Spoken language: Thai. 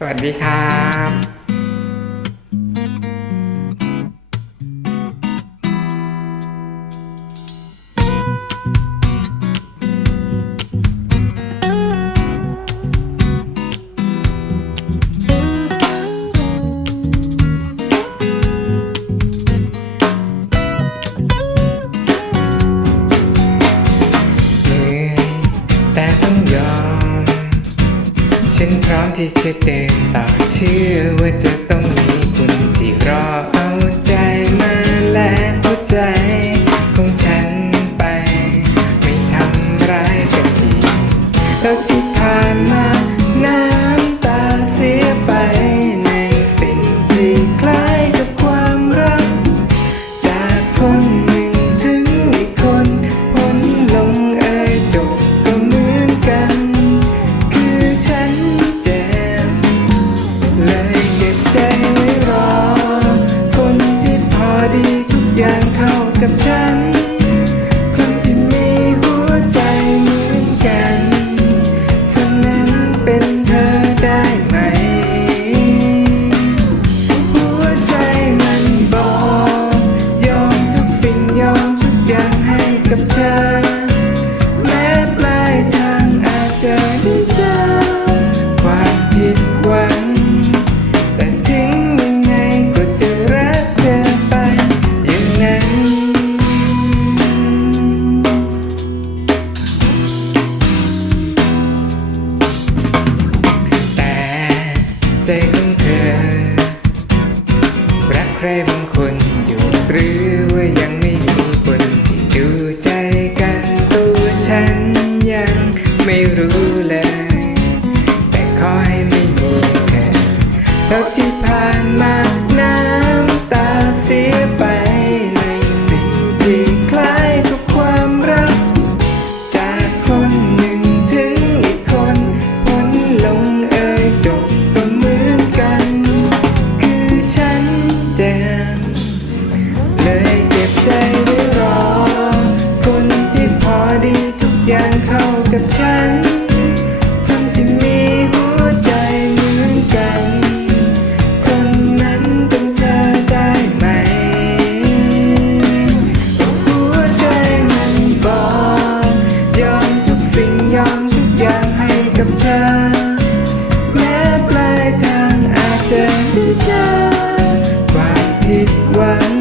สวัสดีครับ ฉันพร้อมที่จะเดินต่อเชื่อว่าจะต้องมีคุณที่รอเอาใจมาแลกหัวใจของฉันไป ไม่ทำร้ายกันอีกเราที่ผ่านมานั้น หรือว่ายังับฉัน คนที่มีหัวใจเหมือนกัน คนนั้นเป็นเธอได้ไหม หัวใจมันบอกยอมทุกสิ่งยอมทุกอย่างให้กับเธอ แม้ปลายทางอาจเจอความผิดหวัง